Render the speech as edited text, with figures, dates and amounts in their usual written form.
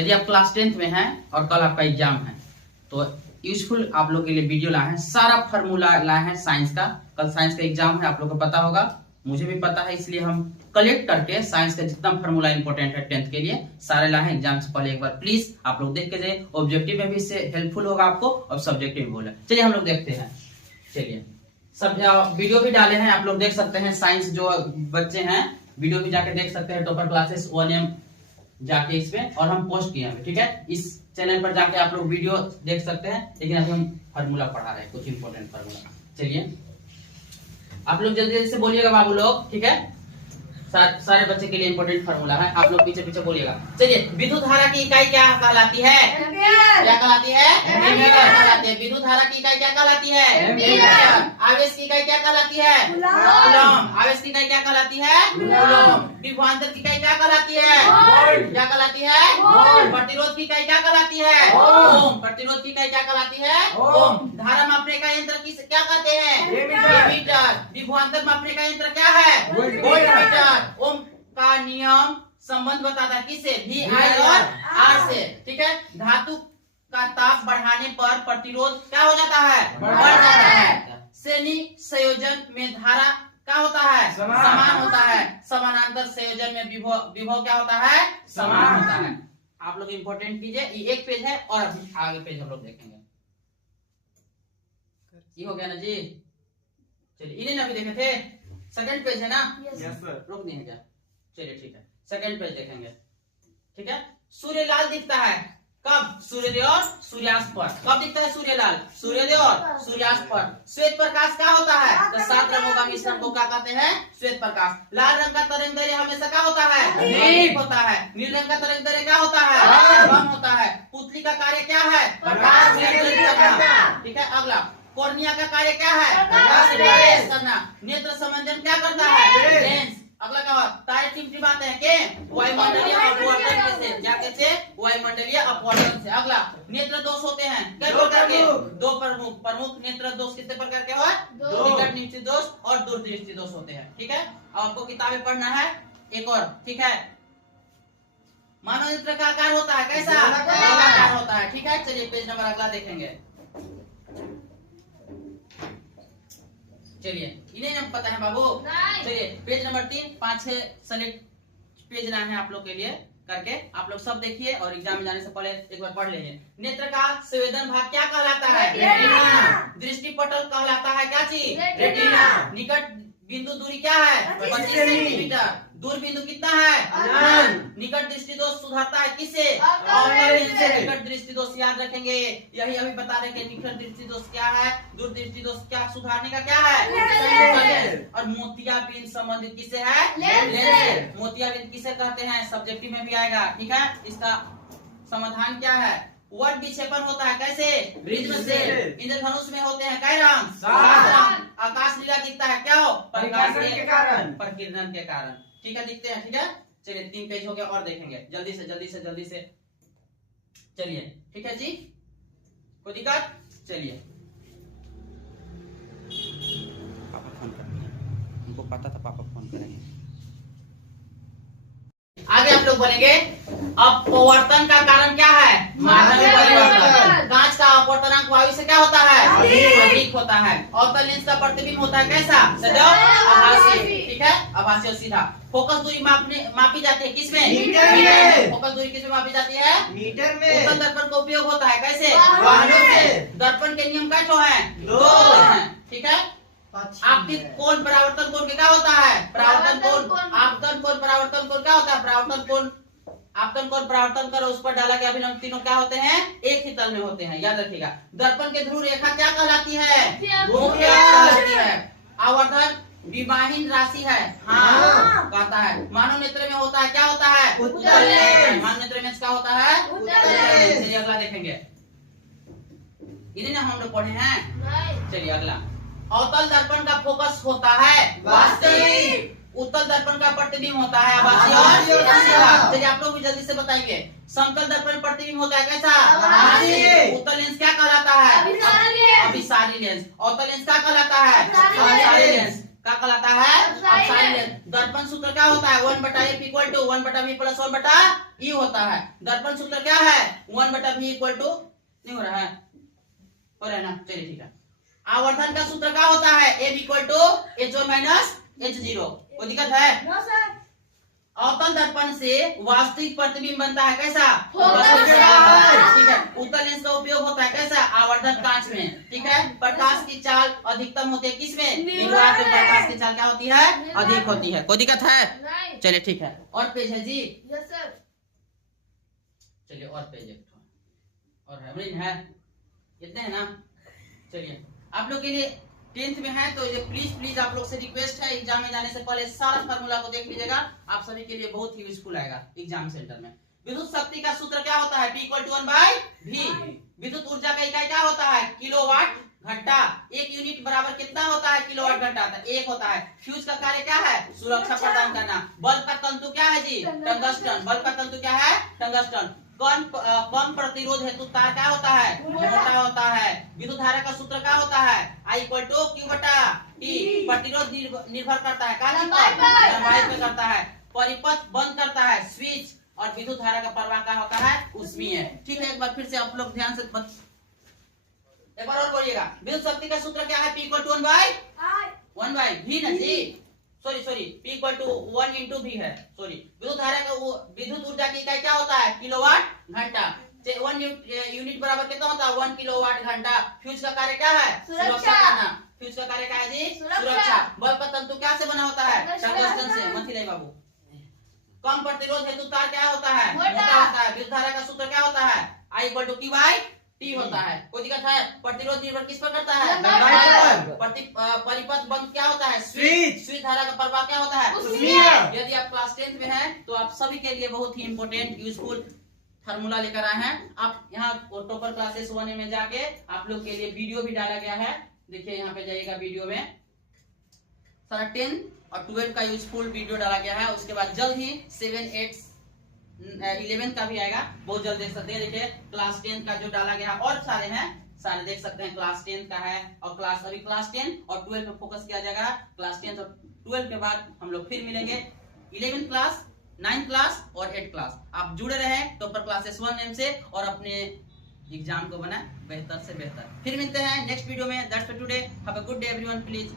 यदि आप class 10th में हैं और कल आपका एग्जाम है तो यूजफुल आप लोग के लिए वीडियो लाए हैं, सारा फार्मूला लाए हैं साइंस का। कल साइंस का एग्जाम है, आप लोग को पता होगा, मुझे भी पता है, इसलिए हम कलेक्ट करके साइंस का जितना फार्मूला इंपॉर्टेंट है 10th के लिए सारे लाए हैं। एग्जाम से पहले एक बार प्लीज आप लोग देख के जाइए, ऑब्जेक्टिव में भी इससे हेल्पफुल होगा आपको और सब्जेक्टिव भी होगा। चलिए हम लोग देखते हैं। चलिए सब वीडियो भी डाले हैं, आप लोग देख सकते हैं। साइंस जो बच्चे हैं वीडियो भी जाके देख सकते हैं, टॉपर क्लासेस 1M जाके इसमें, और हम पोस्ट किए हैं, ठीक है। इस चैनल पर जाके आप लोग वीडियो देख सकते हैं, लेकिन अभी हम फार्मूला पढ़ा रहे हैं, कुछ इंपॉर्टेंट फार्मूला। चलिए आप लोग जल्दी जल्दी से बोलिएगा बाबू लोग, ठीक है। सारे बच्चे के लिए इंपॉर्टेंट फार्मूला है, आप लोग पीछे पीछे बोलिएगा। चलिए विद्युत धारा की इकाई क्या कहलाती है? क्या कहलाती है? एम्पीयर कहलाती है। विद्युत धारा की इकाई क्या कहलाती है? एम्पीयर। आवेश की इकाई क्या कहलाती है? कूलम। आवेश की इकाई क्या कहलाती है? कूलम। विभवांतर की इकाई क्या कहलाती है? क्या कहलाती है? प्रतिरोध की इकाई क्या कहलाती है? ओम। प्रतिरोध की इकाई क्या कहलाती है? ओम। धारा मापने का यंत्र किसे क्या कहते हैं? एमीटर। विभवांतर मापने का यंत्र क्या है? वोल्टमीटर। ओम का नियम संबंध बताता है किससे? वी आई और आर से, ठीक है। धातु का ताप बढ़ाने पर प्रतिरोध क्या हो जाता है? बढ़ जाता है। श्रेणी संयोजन में धारा क्या होता है? समान होता है। समानांतर संयोजन में विभव क्या होता है? समान होता है। आप लोग इंपॉर्टेंट कीजिए, ये एक पेज है और आगे पेज हम लोग देखेंगे। ये हो गया ना जी? चलिए इन्हें ना भी देखे थे, सेकंड पेज है ना? Yes sir. रोक नहीं है क्या? चलिए ठीक है, सेकंड पेज देखेंगे, ठीक है। सूर्य लाल दिखता है कब? सूर्योदय और सूर्यास्त पर। कब दिखता है सूर्य लाल? सूर्योदय और सूर्यास्त पर। श्वेत प्रकाश क्या होता है? तो 7 रंगों का मिश्रण को क्या कहते हैं? श्वेत प्रकाश। लाल रंग का तरंग दैर्घ्य हमेशा क्या होता है? अधिक होता है। नील रंग का तरंग दैर्घ्य क्या होता है? कम होता है। पुतली का कार्य क्या है? प्रकाश संश्लेषण करना, ठीक है। अगला कॉर्निया का कार्य क्या है? प्रकाश संश्लेषण करना। नेत्र संबंधन क्या करता है? लेंस। अगला क्या? तारे टिमटिमाते हैं के? वायुमंडलीय अपवर्तन से, क्या कहते हैं? वायुमंडलीय अपवर्तन से। अगला नेत्र दोष होते हैं कितने प्रकार के? 2 प्रमुख नेत्र दोष कितने प्रकार के हैं? निकट दृष्टि दोष और दूरदृष्टि दोष होते हैं, ठीक है। आपको किताबें पढ़ना है एक और, ठीक है। मानव नेत्र का आकार होता है कैसा? गोलाकार होता है, ठीक है। चलिए पेज नंबर अगला देखेंगे। चलिए इन्हें हम पता है बाबू? चलिए पेज नंबर 3, 5, 6 सेलेक्ट पेज लाए हैं आप लोग के लिए करके, आप लोग सब देखिए और एग्जाम में जाने से पहले एक बार पढ़ लीजिए। नेत्र का संवेदन भाग क्या कहलाता है? रेटिना। दृष्टि पटल कहलाता है क्या चीज? रेटिना। निकट बिंदु दूरी क्या है? 25 सेंटीमीटर। दूर बिंदु कितना है? निकट दृष्टि दोष सुधारता है किससे? निकट दृष्टि दोष याद रखेंगे, यही अभी बता रहे कि निकट दृष्टि दोष क्या है, दूर दृष्टि दोष क्या सुधारने का क्या है? और मोतियाबिंद संबंधित किससे है? लेंस। मोतियाबिंद किसे कहते हैं? सब्जेक्टिव में भी आएगा, ठीक है। इसका समाधान क्या है? वर्ड विक्षेपण होता है कैसे? प्रिज्म से। इंद्रधनुष में होते हैं कै रंग? 7 रंग। आकाश नीला दिखता है क्या? प्रकाश के कारण, प्रकीर्णन के कारण, ठीक है, दिखते हैं, ठीक है। चलिए 3 पेज हो गया और देखेंगे जल्दी से। चलिए ठीक है जी, कोई दिक्कत? चलिए पापा फोन करेंगे, उनको पता था पापा फोन करेंगे। आगे आप लोग बोलेंगे अपवर्तन का कारण क्या है? माध्यमिक परिवर्तन। कांच का अपवर्तनांक वायु से क्या होता है? अधिक होता है। अवतल लेंस का प्रतिबिंब होता है कैसा? आभासी, ठीक है, आभासी और सीधा। फोकस दूरी मापी जाती है किसमें? मीटर में। फोकस दूरी किसमें मापी जाती है? मीटर में। उत्तल दर्पण का उपयोग होता है कैसे? वाहनों में। दर्पण के नियम क्या है? 2 हैं, ठीक है। आपतित कोण परावर्तन कोण क्या होता है? परावर्तन कोण। आपतन कोण परावर्तन कोण क्या होता है? परावर्तन कोण। आपतन कोण परावर्तन करो उस पर डाला गया अभिलंब, तीनों क्या होते हैं? एक ही तल में होते हैं, याद रखिएगा। दर्पण के ध्रुव रेखा क्या कहलाती है? मुख्य कहलाती है। आवर्धन विमाहीन राशि है, हाँ कहता है। मानव नेत्र में होता है क्या होता है? उत्तल लेंस। मानव नेत्र में क्या होता है? उत्तल लेंस। चलिए अगला देखेंगे, इन्हें ना हम लोग पढ़े हैं। चलिए अगला, अवतल दर्पण का फोकस होता है वास्तविक, उत्तल दर्पण का प्रतिबिंब होता है आभासी और सीधा। चलिए आप लोग भी जल्दी से बताएंगे। समतल दर्पण प्रतिबिंब होता है कैसा? आभासी। उत्तल लेंस क्या कहलाता है? अभिसारी लेंस। अवतल लेंस क्या कहलाता है? अभिसारी लेंस। क्या कहलाता है? अभिसारी लेंस। दर्पण सूत्र क्या होता है? 1/f = 1/v + 1/t ई होता है। दर्पण सूत्र क्या है? 1/v इक्वल टू, नहीं हो रहा है, हो रहा है ना, चलिए ठीक है। आवर्धन का सूत्र क्या होता है? F equal to H1 minus H0। कोई दिक्कत है? No sir. अवतल दर्पण से वास्तविक प्रतिबिंब बनता है कैसा? फोकस से। ठीक है। उत्तल लेंस का उपयोग होता है कैसा? आवर्धन कांच में। ठीक है। प्रकाश की चाल अधिकतम होती है किसमें? निर्वात में। प्रकाश की चाल क्या होती है? अधिक होती है। कोई दिक्कत है? नहीं। चलिए ठीक है। और पेज है जी, यस सर। चलिए और पेज एक ठो और है, इतने है ना। चलिए आप लोग के लिए 10th में है तो ये प्लीज आप लोग से रिक्वेस्ट है, एग्जाम में जाने से पहले सारा फार्मूला को देख लीजिएगा। आप सभी के लिए बहुत ही यूजफुल आएगा एग्जाम सेंटर में। विद्युत शक्ति का सूत्र क्या होता है? P equal to 1/v। विद्युत ऊर्जा का इकाई क्या होता है? किलोवाट घंटा। एक यूनिट बराबर कितना होता है? किलोवाट घंटा। एक होता है। फ्यूज का कार्य क्या है? सुरक्षा प्रदान करना। बल्ब का तंतु क्या है जी? टंगस्टन। बल्ब का तंतु क्या है? टंगस्टन। कम प्रतिरोध हेतु तार क्या होता है? मोटा होता है। विद्युत धारा का सूत्र क्या होता है? I equal to Q/T। प्रतिरोध निर्भर करता है क्या? लंबाई पे करता है। परिपथ बंद करता है स्विच। और विद्युत धारा का प्रवाह क्या होता है? ऊष्मीय। ठीक है, एक बार फिर से आप लोग ध्यान से एक बार और बोलिएगा। विद्युत शक्ति का सूत्र क्या है? P इक्वल टू 1/v ना जी, sorry P equal to 1 into v है, सॉरी। विद्युत धारा का विद्युत ऊर्जा की इकाई क्या होता है? किलोवाट घंटा। 1 यूनिट बराबर कितना होता है? 1 किलोवाट घंटा। फ्यूज का कार्य क्या है? सुरक्षा करना। फ्यूज का कार्य क्या है जी? सुरक्षा। बल्ब का तंतु क्या से बना होता है? टंगस्टन से। मथिलाई बाबू। कम प्रतिरोध हेतु तार क्या होता है? मोटा होता है। विद्युत धारा का सूत्र क्या होता है? I इक्वल टू Q/T होता है। कोई दिक्कत है? प्रतिरोध निर्भर किस पर करता है? लंबाई पर। परिपथ बंद क्या होता है? स्विच। स्विच धारा का प्रभाव क्या होता है? ऊष्मीय। यदि आप क्लास 10th में हैं तो आप सभी के लिए बहुत ही इंपॉर्टेंट यूजफुल फार्मूला लेकर आए हैं। आप यहाँ टॉपर क्लासेस 1 में जाके आप लोग के लिए वीडियो भी डाला गया है। देखिए यहाँ पे जाइएगा, वीडियो में सारा 10 और 12 का यूजफुल वीडियो डाला गया है। उसके बाद जल्द ही 7, 8, 11 का भी आएगा, बहुत जल्द देख सकते हैं। देखिए क्लास 10 का जो डाला गया और सारे हैं, सारे देख सकते हैं। क्लास 10 का है और अभी क्लास 10 और 12 पे फोकस किया जाएगा। क्लास 10 और 12 के बाद हम लोग फिर मिलेंगे 11 क्लास, 9 क्लास और 8 क्लास। आप जुड़े रहे टॉपर क्लासेस 1 से और अपने एग्जाम को बनाए बेहतर से बेहतर। फिर मिलते हैं नेक्स्ट वीडियो में। That's for today. Have a good day everyone, please.